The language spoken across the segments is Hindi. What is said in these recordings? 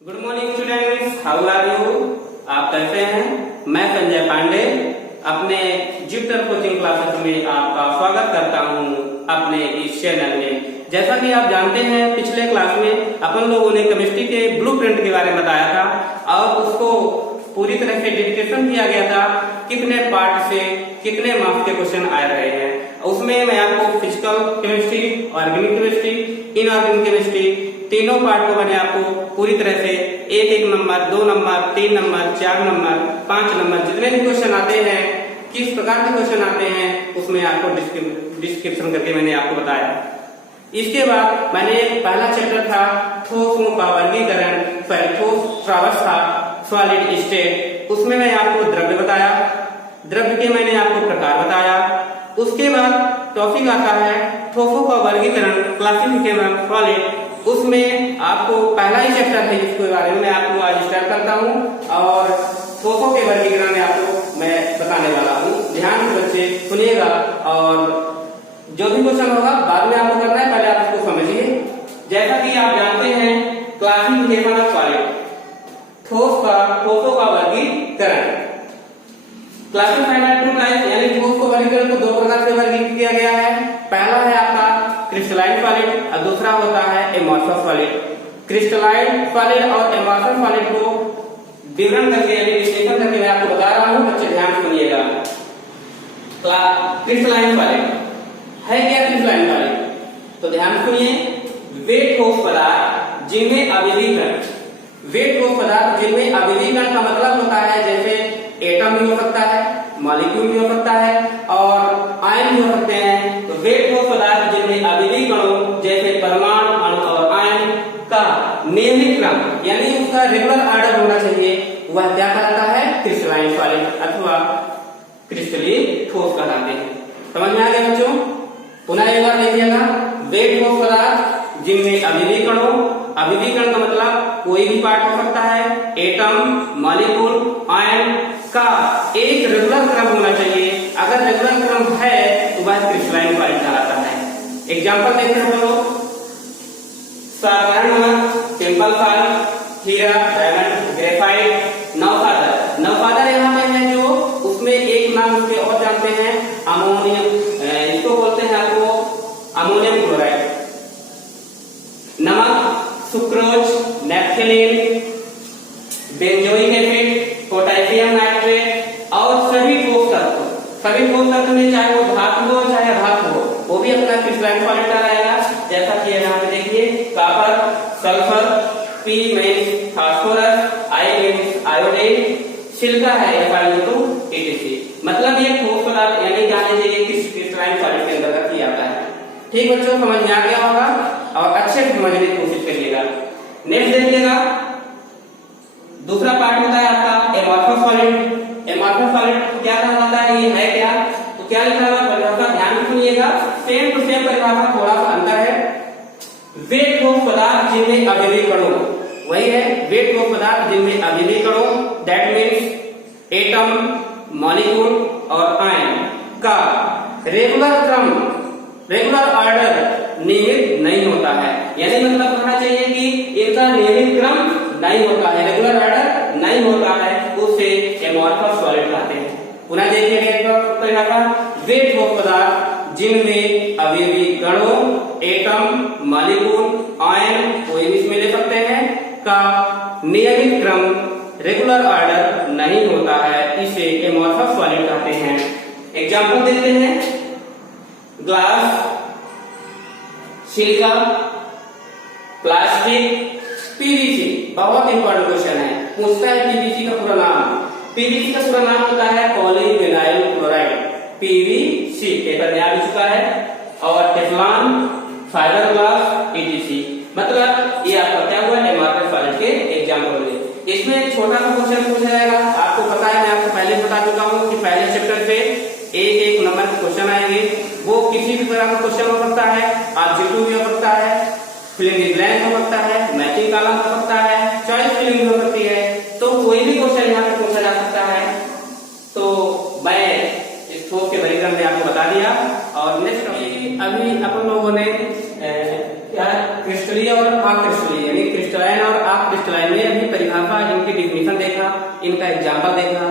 Good morning students, how are you. आप कैसे हैं? मैं संजय पांडे अपने जुपिटर कोचिंग क्लासेस में आपका स्वागत करता हूं अपने इस चैनल में। जैसा कि आप जानते हैं, पिछले क्लास में अपन लोगों ने केमिस्ट्री के ब्लूप्रिंट के बारे में बताया था और उसको पूरी तरह से डिस्कशन किया गया था कितने पार्ट से कितने मार्क्स के क्वेश्चन आ रहे हैं। उसमें मैं आपको physical chemistry, organic chemistry, inorganic chemistry तीनों पार्ट को मैंने आपको पूरी तरह से एक number, 2 number, 3 number, 4 number, 5 number जितने भी क्वेश्चन आते हैं, किस प्रकार के क्वेश्चन आते हैं, उसमें आपको डिस्क्रिप्शन करके मैंने आपको बताया। इसके बाद मैंने पहला चैप्टर था ठोसों का वर्गीकरण, ठोस प्रावस्था, सॉलिड स्टेट, उसमें मैं आपको द्रव्य बताया, द्रव्य के मैंने आपको प्रकार बताया। उसके बाद टॉपिक आता है ठोसों का वर्गीकरण, क्लासिफिकेशन ऑफ सॉलिड, उसमें आपको पहला ही चैप्टर है जिसके बारे में मैं आपको आज स्टार्ट करता हूं और ठोसों के वर्गीकरण में आपको मैं बताने वाला हूं। ध्यान से बच्चे सुनिएगा और जो भी क्वेश्चन होगा बाद में आपको करना है, पहले आप इसको समझिए। जैसा कि आप जानते हैं, क्लासिफिकेशन ऑफ सॉलिड, ठोसों का वर्गीकरण, क्लासिफाइड टू टाइप, यानी ठोस को वर्गीकरण को दो प्रकार से वर्गीकृत किया गया है। पहला है आपका क्रिस्टलाइन सॉलिड और दूसरा होता है एमॉर्फस सॉलिड। क्रिस्टलाइन सॉलिड और एमॉर्फस सॉलिड को विवरण करके यानी विश्लेषण करके मैं आपको बता रहा हूं, बच्चे ध्यान से सुनिएगा। क्रिस्टलाइन सॉलिड है क्या? क्रिस्टलाइन सॉलिड तो ध्यान सुनिए, वे ठोस पदार्थ जिनमें अभिविकरण, वे ठोस पदार्थ जिनमें अभिविकरण का मतलब होता है जैसे एटम भी हो सकता है, मॉलिक्यूल भी हो सकता है और आयन भी हो सकते हैं। तो वे ठोस पदार्थ जिनमें अभिविकरणों जैसे परमाणु, अणु और आयन का नियमित क्रम यानी उसका रेगुलर ऑर्डर होना चाहिए, वह क्या कहलाता है? क्रिस्टलाइन सॉलिड अथवा क्रिस्टलीय ठोस कहलाते हैं। समझ में आ गया बच्चों? पुनः एक बार देखिएगा, वे ठोस पदार्थ जिनमें अभिविकरणों, अभिविकरण का मतलब कोई भी पार्ट हो सकता है, एटम, मॉलिक्यूल, आयन का एक रेगुलर क्रम होना चाहिए। अगर रेगुलर क्रम है तो वह क्रिस्टलाइन सॉलिड कहलाता है। एग्जांपल देखते हैं लोग, साधारण नमक, सिंपल सॉल्ट, हीरा, डायमंड, ग्रेफाइट, नवपादर। नवपादर यहाँ पे है जो उसमें एक नाम उसके और जानते हैं अमोनियम, इसको बोलते हैं आपको अमोनियम क्लोराइड। नमक, sucrose, naphthalene, benzoic acid, potassium nitrate और सभी ठोस तत्व में चाहे वो धातु हो चाहे धातु हो, वो भी अपना क्रिस्टलाइन सॉलिड का रहेगा। जैसा कि यहाँ पे देखिए, copper, sulphur, P means phosphorus, I means iodine, silica है Fe2 etc। मतलब ये ठोस पदार्थ यानी जान लीजिए क्रिस्टलाइन सॉलिड के अंतर्गत ही आता है। ठीक बच्चों, समझ में आ गया होगा और अच्छे से समझने की कोशिश करिएगा। नेक्स्ट देखिएगा, दूसरा पार्ट होता है आपका एमॉर्फस सॉलिड। एमॉर्फस सॉलिड क्या कहलाता है, ये है क्या? तो क्या लिखा हुआ परिभाषा ध्यान से सुनिएगा, सेम टू सेम परिभाषा, थोड़ा सा अंतर है। वे ठोस पदार्थ जिनमें अभिविकरणों, वही है वे ठोस पदार्थ जिनमें अभिविकरणों, दैट मीन्स एटम, मॉलिक्यूल और आयन का रेगुलर क्रम, रेगुलर ऑर्डर नियमित नहीं होता है। यानी मतलब कहना चाहिए कि इनका नियमित क्रम नहीं होता है, रेगुलर ऑर्डर नहीं होता है, उसे एमॉर्फस सॉलिड कहते हैं। पुनः देखिएगा परिभाषा, वे ठोस पदार्थ जिनमें अभिविकरणों, एटम, मॉलिक्यूल, आयन, कोई भी इसमें ले सकते हैं, का नियमित क्रम, रेगुलर ऑर्डर नहीं होता है, इसे एमॉर्फस सॉलिड कहते हैं। एग्जांपल देते हैं, ग्लास, सिलिका, प्लास्टिक, पीवीसी। बहुत इंपॉर्टेंट क्वेश्चन है, पूछता है पीवीसी का पूरा नाम। पीवीसी का पूरा नाम होता है पॉलीविनाइल क्लोराइड, पीवीसी, पेपर में आ भी चुका है। और टेफ्लॉन, फाइबर ग्लास etc। मतलब ये आपका क्या हुआ, एमॉर्फस सॉलिड के एग्जांपल में। इसमें छोटा सा क्वेश्चन पूछा जाएगा, आपको पता है, मैं आपको पहले बता चुका हूँ कि पहले चैप्टर से एक नंबर के क्वेश्चन आएंगे। वो किसी भी तरह का क्वेश्चन हो सकता है, ऑब्जेक्टिव भी हो सकता है, फिल इन द ब्लैंक हो सकता है, मैचिंग कॉलम हो सकता है, चॉइस फिलिंग हो सकती है। तो कोई भी क्वेश्चन यहाँ पे पूछा जा सकता है। तो मैं इस ठोस के वर्गीकरण में आपको बता दिया। और नेक्स्ट अभी अपन लोगों ने क्या क्रिस्टलीय और अक्रिस्टलीय यानी क्रिस्टलाइन और अक्रिस्टलाइन में परिभाषा, इनकी डिफिनेशन देखा, इनका एग्जाम्पल देखा।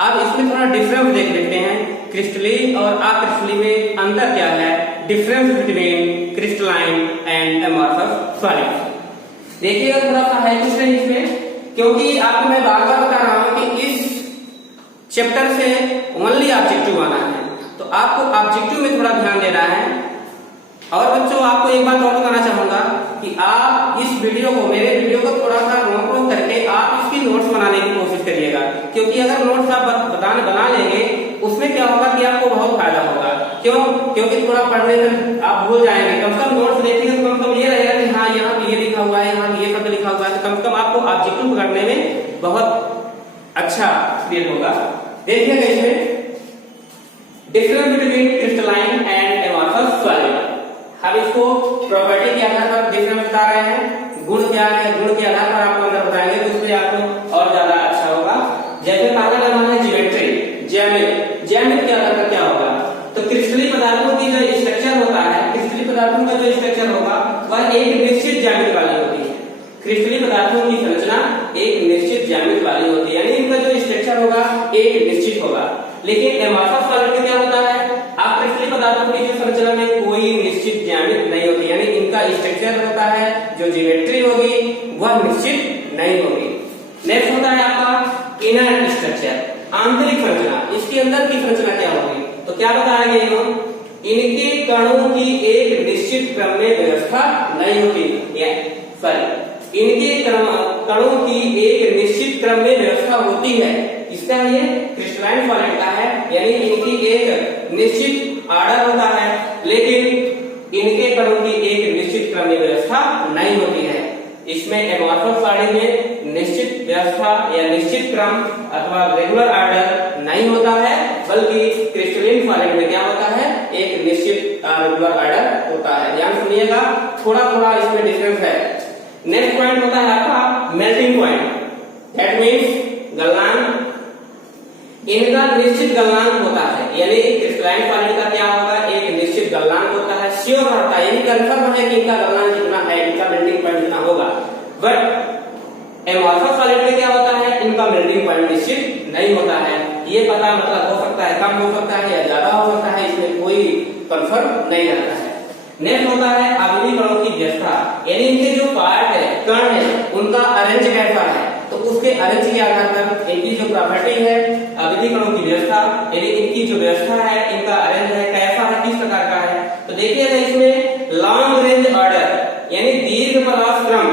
अब इसमें थोड़ा डिफरेंस देख लेते हैं, क्रिस्टलीन और अक्रिस्टलीन में अंतर क्या है, difference between crystalline and amorphous solids. देखिएगा थोड़ा सा है कुछ नहीं इसमें, क्योंकि आपको मैं बार बार बता रहा हूं कि इस चैप्टर से ओनली ऑब्जेक्टिव आना है, तो आपको ऑब्जेक्टिव में थोड़ा ध्यान देना है। और बच्चों आपको एक बात और बताना चाहूंगा कि आप इस वीडियो को, मेरे वीडियो को थोड़ा सा नोट करके आप इसकी नोट्स बनाने की कोशिश करिएगा, क्योंकि अगर नोट्स आप बना लेंगे उसमें क्या होगा कि आपको बहुत फायदा होगा। क्यों? क्योंकि थोड़ा पढ़ने में आप भूल जाएंगे। कम से कम नोट्स देखेंगे तो कम से कम ये रहेगा कि हाँ यहाँ पे ये लिखा हुआ है, यहाँ ये शब्द लिखा हुआ है, तो कम से कम आपको ऑब्जेक्टिव पकड़ने में बहुत अच्छा फील होगा। देखिएगा इसमें difference between crystalline and amorphous solid. अब इसको प्रॉपर्टी के आधार पर डिफरेंस बता रहे हैं, गुण क्या है, गुण के आधार पर आपको अंदर बताएंगे, तो उससे आपको और ज्यादा अच्छा होगा। जैसे पहला नाम है ज्योमेट्री, ज्यामिति के आधार पर क्या होगा, तो क्रिस्टलीय पदार्थों की जो स्ट्रक्चर होता है, क्रिस्टलीय पदार्थों का जो स्ट्रक्चर होगा वह एक निश्चित ज्यामिति वाली होती है। क्रिस्टलीय पदार्थों की संरचना एक निश्चित ज्यामिति वाली होती है, यानी इनका जो स्ट्रक्चर होगा एक निश्चित होगा। लेकिन एमॉर्फस सॉलिड में क्या होता है, अक्रिस्टलीय पदार्थों की जो संरचना में कोई निश्चित ज्यामिति नहीं होती, यानी इनका स्ट्रक्चर होता है जो ज्योमेट्री होगी वह निश्चित नहीं होगी। नेक्स्ट होता है आपका इनर स्ट्रक्चर, आंतरिक संरचना। इसके अंदर की संरचना क्या होगी, तो क्या बताएंगे हम, इनके कणों की एक निश्चित क्रम में व्यवस्था नहीं होती, इनके कणों की एक निश्चित क्रम में व्यवस्था होती है। इसका ये क्रिस्टलाइन सॉलिड का है, यानी इनकी एक निश्चित आर्डर होता है, लेकिन इनके कणों की एक निश्चित क्रम में व्यवस्था नहीं होती है। इसमें एमॉर्फस सॉलिड में निश्चित व्यवस्था या निश्चित क्रम अथवा रेगुलर आर्डर नहीं होता है, बल्कि क्रिस्टलाइन सॉलिड में क्या होता है, एक निश्चित रेगुलर आर्डर होता है। ध्यान सुनिएगा, थोड़ा थोड़ा इसमें डिफरेंस है। नेक्स्ट पॉइंट होता है आपका मेल्टिंग पॉइंट, दैट मीन्स गलनांक। इनका निश्चित गलनांक होता है, यानी क्रिस्टलाइन सॉलिड का क्या होगा, एक निश्चित गलनांक होता है, श्योर रहता है, यानी कंफर्म है कि इनका गलनांक कितना है, इनका मेल्टिंग पॉइंट कितना होगा। बट एमॉर्फस सॉलिड में क्या होता है, इनका मेल्टिंग पॉइंट निश्चित नहीं होता है। ये पता मतलब हो सकता है, कम हो सकता है या ज्यादा हो सकता है, इसमें कोई कंफर्म नहीं रहता है। नेक्स्ट होता है आवृत्ति कणों की व्यवस्था, यानी इनके जो पार्ट है, कण है, उनका अरेंज कैसा है, तो उसके अरेंज के आधार पर इनकी जो प्रॉपर्टी है आवृत्ति कणों की व्यवस्था, यानी इनकी जो व्यवस्था है, इनका अरेंज है, कैसा है, किस प्रकार का है। तो देखिएगा इसमें लॉन्ग रेंज ऑर्डर, यानी दीर्घ परास क्रम,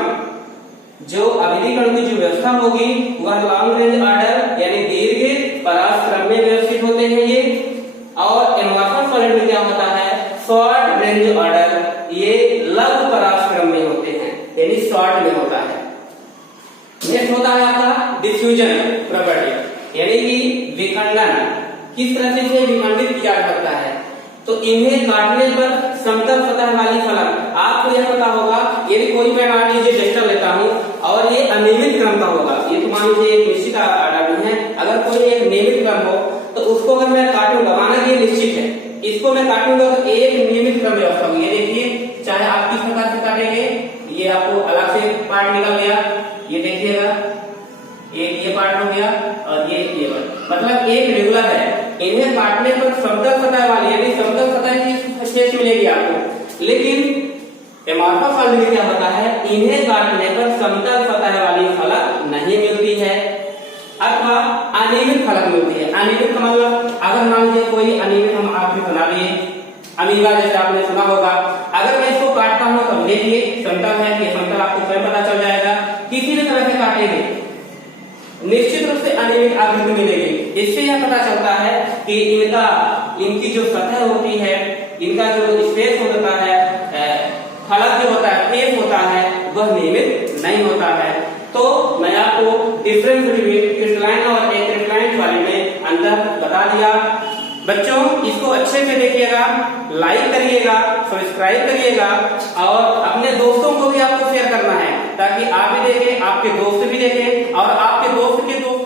जो आवृत्ति कणों की जो व्यवस्था होगी वह लॉन्ग रेंज ऑर्डर यानी दीर्घ परास क्रम में व्यवस्थित होते हैं ये। और एमॉर्फस सॉलिड में क्या होता है, शॉर्ट रेंज ऑर्डर, ये लघु परास क्रम में होते हैं, यानी शॉर्ट में होता है। नेक्स्ट होता है आपका डिफ्यूजन प्रॉपर्टी, यानी कि विखंडन, किस तरह से इसे विखंडित किया जाता है, तो इन्हें काटने पर समतल सतह वाली फलक, आपको यह पता होगा, यदि कोई मैं मान लीजिए डेस्टर लेता हूं और ये अनियमित क्रम का होगा, ये तो मान लीजिए एक निश्चित आर्डर है, अगर कोई एक नियमित क्रम हो तो उसको अगर मैं काटूंगा, माना कि ये निश्चित है, इसको मैं काटूंगा तो एक नियमित क्रम व्यवस्था होगी। ये देखिए, चाहे आप किस प्रकार से काटेंगे, ये आपको अलग से पार्ट निकल गया, ये देखिएगा, ये पार्ट हो गया और ये मतलब एक रेगुलर है। इन्हें काटने पर समतल सतह वाली यानी समतल सतह की शेष मिलेगी आपको, लेकिन एमॉर्फस सॉलिड में क्या होता है, इन्हें काटने पर समतल सतह वाली फलक नहीं मिलती है अथवा अनियमित फलक मिलती है। अनियमित का मतलब, अगर मान लीजिए कोई अनियमित हम आपने बना लिए, अमीबा जैसे आपने सुना होगा, अगर मैं इसको काटता हूं तो देखिए समतल है कि समतल आपको स्वयं पता चल जाएगा। किसी भी तरह से काटेंगे निश्चित रूप से अनियमित आकृति मिलेगी। इससे यह पता चलता है कि इनकी जो सतह होती है, इनका जो स्पेस होता है, फलक जो होता है, फेस होता है, वह नियमित नहीं होता है। तो मैं आपको डिफरेंस बिटवीन क्रिस्टलाइन और एक्रिस्टलाइन सॉलिड में अंतर बता दिया। बच्चों इसको अच्छे से देखिएगा, लाइक करिएगा, सब्सक्राइब करिएगा और अपने दोस्तों को भी आपको शेयर करना है, ताकि आप भी देखें, आपके दोस्त भी देखें और आपके दोस्त के दोस्त